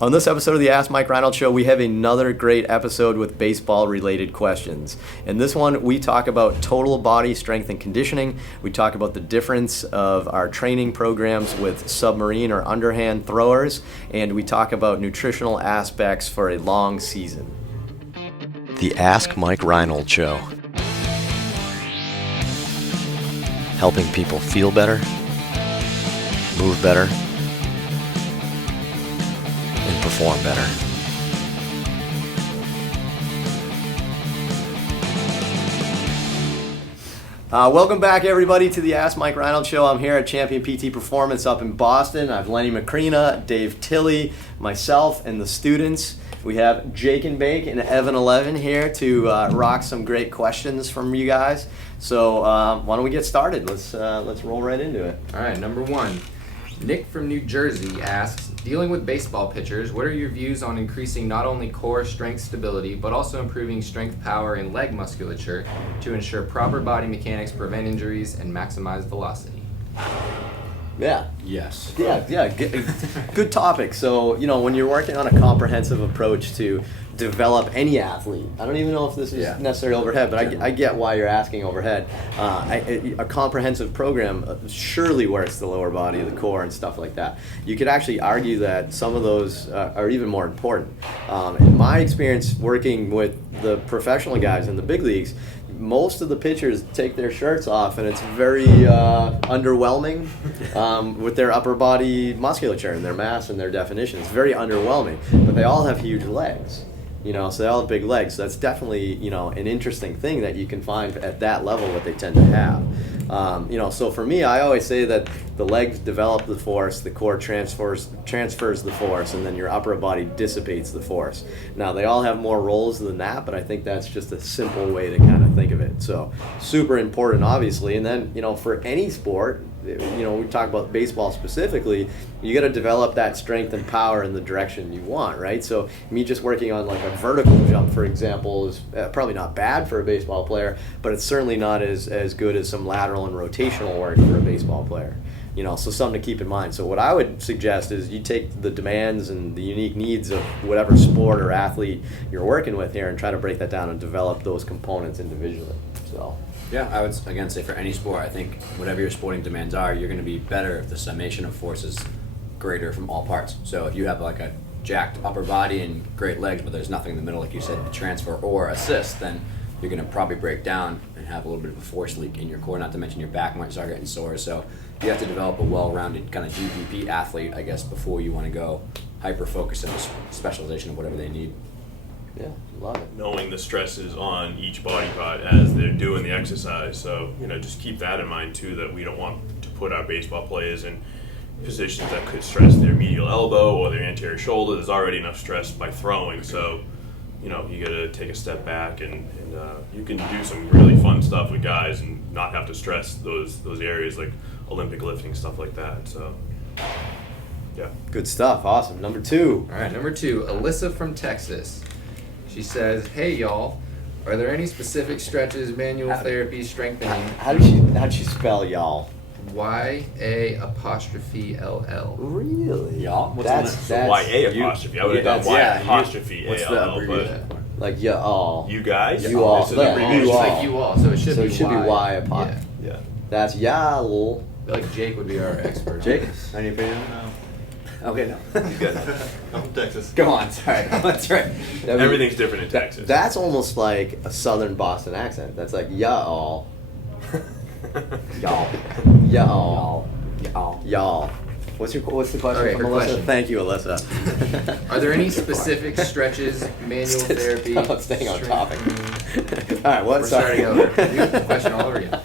On this episode of the Ask Mike Reinold Show, we have another great episode with baseball-related questions. In this one, we talk about total body strength and conditioning. We talk about the difference of our training programs with submarine or underhand throwers, and we talk about nutritional aspects for a long season. The Ask Mike Reinold Show. Helping people feel better, move better, and perform better. Welcome back, everybody, to the Ask Mike Reinold Show. I'm here at Champion PT Performance up in Boston. I have Lenny Macrina, Dave Tilley, myself, and the students. We have Jake and Bake and Evan 11 here to rock some great questions from you guys. So why don't we get started? Let's roll right into it. All right, number one. Nick from New Jersey asks, dealing with baseball pitchers, what are your views on increasing not only core strength stability, but also improving strength, power, and leg musculature to ensure proper body mechanics, prevent injuries, and maximize velocity? Yeah. Yes. Yeah. Good topic. So, when you're working on a comprehensive approach to develop any athlete, I don't even know if this is necessarily overhead, but I get why you're asking overhead. A comprehensive program surely works the lower body, the core, and stuff like that. You could actually argue that some of those are even more important. In my experience working with the professional guys in the big leagues, most of the pitchers take their shirts off, and it's very underwhelming with their upper body musculature and their mass and their definition. It's very underwhelming, but they all have huge legs. So they all have big legs. So that's definitely, an interesting thing that you can find at that level what they tend to have. So for me, I always say that the legs develop the force, the core transfers the force, and then your upper body dissipates the force. Now, they all have more roles than that, but I think that's just a simple way to kind of think of it. So super important, obviously. And then, for any sport, we talk about baseball specifically, you got to develop that strength and power in the direction you want, right? So me just working on like a vertical jump, for example, is probably not bad for a baseball player, but it's certainly not as good as some lateral and rotational work for a baseball player. So something to keep in mind. So what I would suggest is you take the demands and the unique needs of whatever sport or athlete you're working with here and try to break that down and develop those components individually. So. Yeah, I would again say for any sport, I think whatever your sporting demands are, you're going to be better if the summation of force is greater from all parts. So if you have like a jacked upper body and great legs, but there's nothing in the middle, like you said, to transfer or assist, then you're going to probably break down and have a little bit of a force leak in your core, not to mention your back might start getting sore. So you have to develop a well-rounded kind of GPP athlete, I guess, before you want to go hyper-focus in the specialization of whatever they need. Yeah, love it. Knowing the stresses on each body part as they're doing the exercise. So, just keep that in mind too, that we don't want to put our baseball players in positions that could stress their medial elbow or their anterior shoulder. There's already enough stress by throwing. So, you got to take a step back and you can do some really fun stuff with guys and not have to stress those areas like Olympic lifting, stuff like that. So, yeah. Good stuff. Awesome. Number two. All right, number two, Alyssa from Texas. She says, hey, y'all, are there any specific stretches, manual therapy, strengthening? How'd she spell y'all? Y-A''LL. Really? Y'all? That's Y-A apostrophe. I would have done Y apostrophe What's the A-L-L, abbreviation? Like y'all. You guys? You all. It's an Yeah, abbreviation. you all. Like you all, so it should be Y apostrophe. Yeah. That's y'all. I feel like Jake would be our expert. Jake, any opinion? No. Okay, no. He's good. I'm from Texas. Go on, sorry. That's right. Everything's different in Texas. That's almost like a southern Boston accent. That's like y'all. Y'all. Y'all. Y'all. Y'all. What's the question Okay, from her Alyssa? question. Thank you, Alyssa. Are there any specific stretches, manual therapy? Staying on topic. strengthening- All right, what? We're Sorry. starting over. Do the question all over again.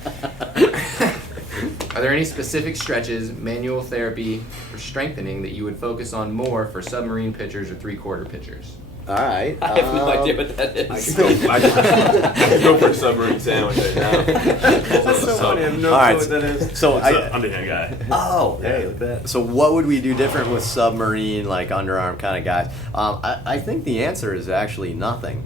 Are there any specific stretches, manual therapy, or strengthening that you would focus on more for submarine pitchers or three-quarter pitchers? All right. I have no idea what that is. I can go for a submarine sandwich right now. That's so funny. I have no All right, clue what that is. So It's an underhand guy. Oh, hey, look at that. So what would we do different with submarine, like underarm kind of guys? I think the answer is actually nothing.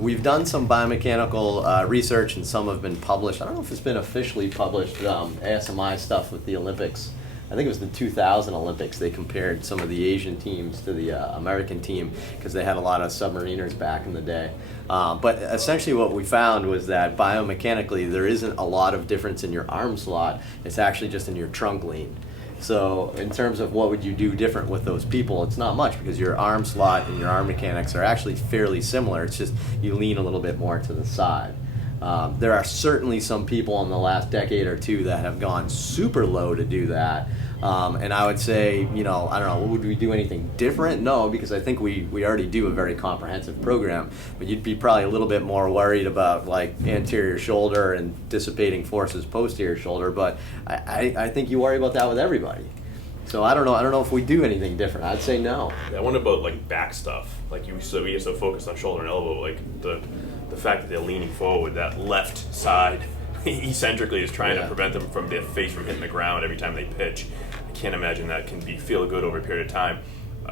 We've done some biomechanical research, and some have been published. I don't know if it's been officially published, ASMI stuff with the Olympics I think it was the 2000 Olympics. They compared some of the Asian teams to the American team because they had a lot of submariners back in the day. But essentially what we found was that biomechanically there isn't a lot of difference in your arm slot. It's actually just in your trunk lean. So in terms of what would you do different with those people, it's not much because your arm slot and your arm mechanics are actually fairly similar. It's just you lean a little bit more to the side. There are certainly some people in the last decade or two that have gone super low to do that. And I would say, I don't know, would we do anything different? No, because I think we already do a very comprehensive program. But you'd be probably a little bit more worried about like anterior shoulder and dissipating forces posterior shoulder. But I think you worry about that with everybody. So I don't know if we do anything different. I'd say no. Yeah, I wonder about like back stuff. Like we used to focus on shoulder and elbow. Like the fact that they're leaning forward, that left side eccentrically is trying to prevent them from their face from hitting the ground every time they pitch. I can't imagine that can feel good over a period of time.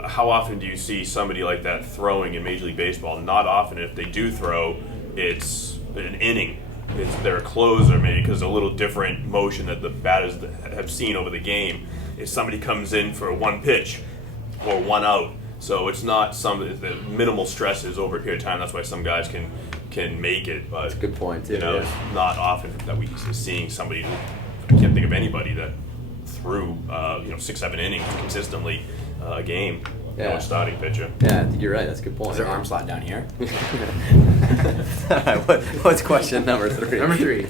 How often do you see somebody like that throwing in Major League Baseball? Not often. If they do throw, it's an inning. They're a closer maybe because a little different motion that the batters have seen over the game. If somebody comes in for one pitch or one out, so it's not the minimal stress is over a period of time. That's why some guys can make it. But that's a good point too. It's not often that we seeing somebody. I can't think of anybody that threw 6-7 innings consistently a game. A starting pitcher. Yeah, I think you're right. That's a good point. Is there arm slot down here? All right, what's question number 3? Number 3.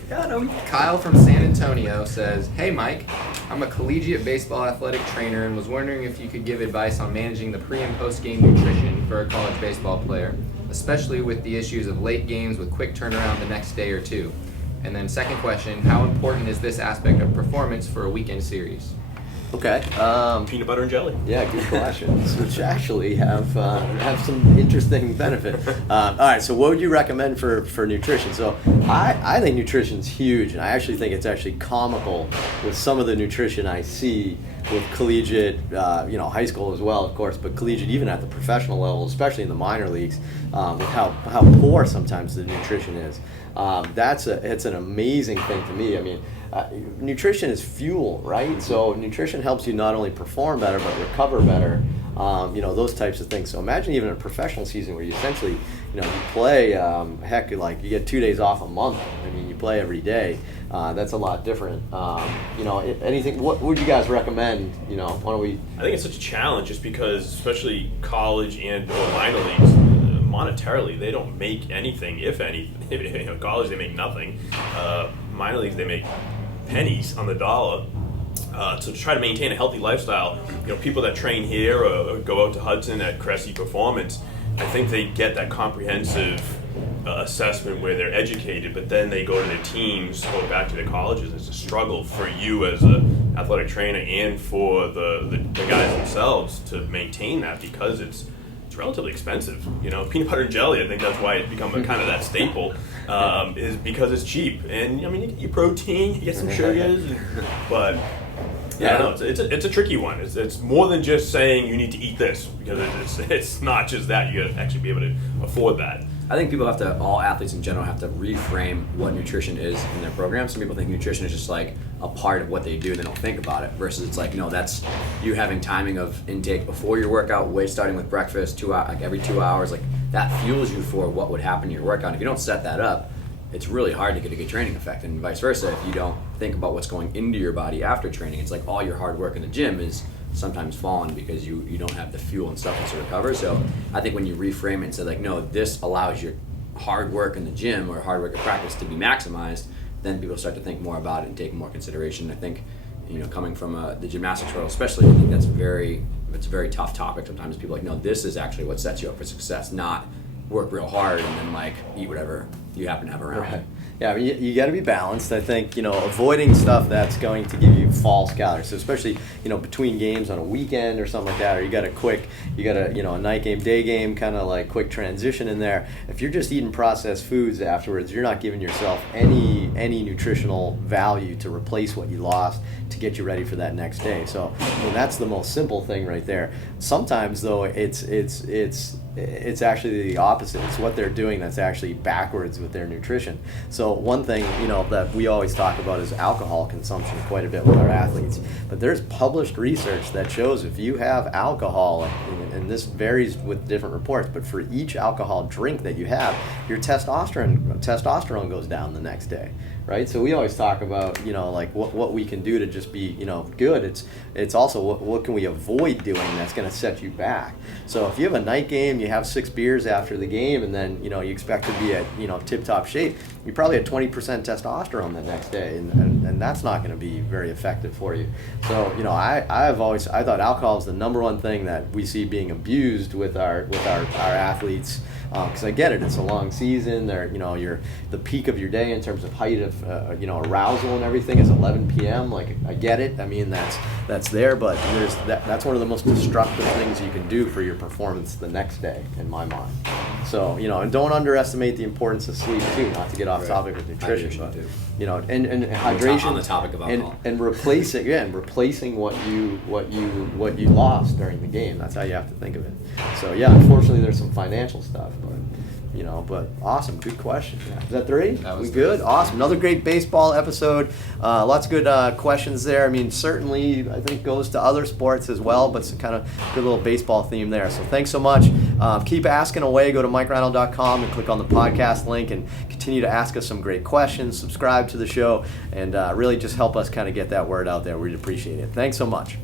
Kyle from San Antonio says, "Hey Mike, I'm a collegiate baseball athletic trainer and was wondering if you could give advice on managing the pre- and post-game nutrition for a college baseball player, especially with the issues of late games with quick turnaround the next day or two. And then second question, how important is this aspect of performance for a weekend series?" Okay. Peanut butter and jelly. Yeah, good questions, which actually have some interesting benefit. All right, so what would you recommend for nutrition? So I think nutrition's huge, and I actually think it's actually comical with some of the nutrition I see with collegiate, high school as well, of course, but collegiate even at the professional level, especially in the minor leagues, with how poor sometimes the nutrition is. It's an amazing thing to me. I mean, nutrition is fuel, right? So nutrition helps you not only perform better but recover better. Those types of things. So imagine even a professional season where you essentially, you play, like you get 2 days off a month. I mean, you play every day. That's a lot different. Anything? What would you guys recommend? Why don't we? I think it's such a challenge, just because, especially college and or minor leagues, monetarily they don't make anything, if any. College they make nothing. Minor leagues they make pennies on the dollar. So to try to maintain a healthy lifestyle, people that train here or go out to Hudson at Cressy Performance, I think they get that comprehensive assessment where they're educated, but then they go to their teams or back to their colleges. It's a struggle for you as an athletic trainer and for the guys themselves to maintain that, because it's relatively expensive. Peanut butter and jelly, I think that's why it's become a kind of that staple, is because it's cheap. And I mean, you get your protein, you get some sugars, but I don't know, it's a tricky one. It's more than just saying you need to eat this, because it's not just that. You got to actually be able to afford that. I think all athletes in general have to reframe what nutrition is in their program. Some people think nutrition is just like a part of what they do and they don't think about it, versus it's like, no, that's you having timing of intake before your workout, starting with breakfast, every 2 hours, like that fuels you for what would happen in your workout. If you don't set that up, it's really hard to get a good training effect, and vice versa. If you don't think about what's going into your body after training, it's like all your hard work in the gym is sometimes fallen because you don't have the fuel and stuff to recover. So I think when you reframe it and say like, no, this allows your hard work in the gym or hard work in practice to be maximized, then people start to think more about it and take more consideration. I think, coming from the gymnastics world especially, I think it's a very tough topic. Sometimes people are like, no, this is actually what sets you up for success, not work real hard and then like eat whatever you happen to have around. Right. Yeah, I mean, you got to be balanced. I think, avoiding stuff that's going to give you false calories. So especially, between games on a weekend or something like that, or you got a night game, day game, kind of like quick transition in there. If you're just eating processed foods afterwards, you're not giving yourself any nutritional value to replace what you lost to get you ready for that next day. So, that's the most simple thing right there. Sometimes though, it's it's actually the opposite. It's what they're doing that's actually backwards with their nutrition. So one thing, that we always talk about is alcohol consumption quite a bit with our athletes. But there's published research that shows if you have alcohol, and this varies with different reports, but for each alcohol drink that you have, your testosterone goes down the next day. Right, so we always talk about like what we can do to just be good. It's also what can we avoid doing that's going to set you back. So if you have a night game, you have 6 beers after the game, and then you expect to be at tip-top shape, you probably had 20% testosterone the next day, and that's not going to be very effective for you. So I thought alcohol is the number one thing that we see being abused with our athletes. Because I get it, it's a long season. The peak of your day in terms of height of arousal and everything is 11 p.m. Like, I get it. I mean, that's there, but that's one of the most destructive things you can do for your performance the next day, in my mind. So and don't underestimate the importance of sleep too. Not to get off topic with nutrition, but and hydration on the topic of alcohol and replacing what you lost during the game. That's how you have to think of it. So yeah, unfortunately, there's some financial stuff, but but awesome, good question. Is that 3? We good? Awesome. Another great baseball episode. Lots of good questions there. I mean, certainly I think goes to other sports as well, but it's kind of good little baseball theme there. So thanks so much. Keep asking away. Go to MikeReinold.com and click on the podcast link and continue to ask us some great questions. Subscribe to the show and really just help us kind of get that word out there. We'd appreciate it. Thanks so much.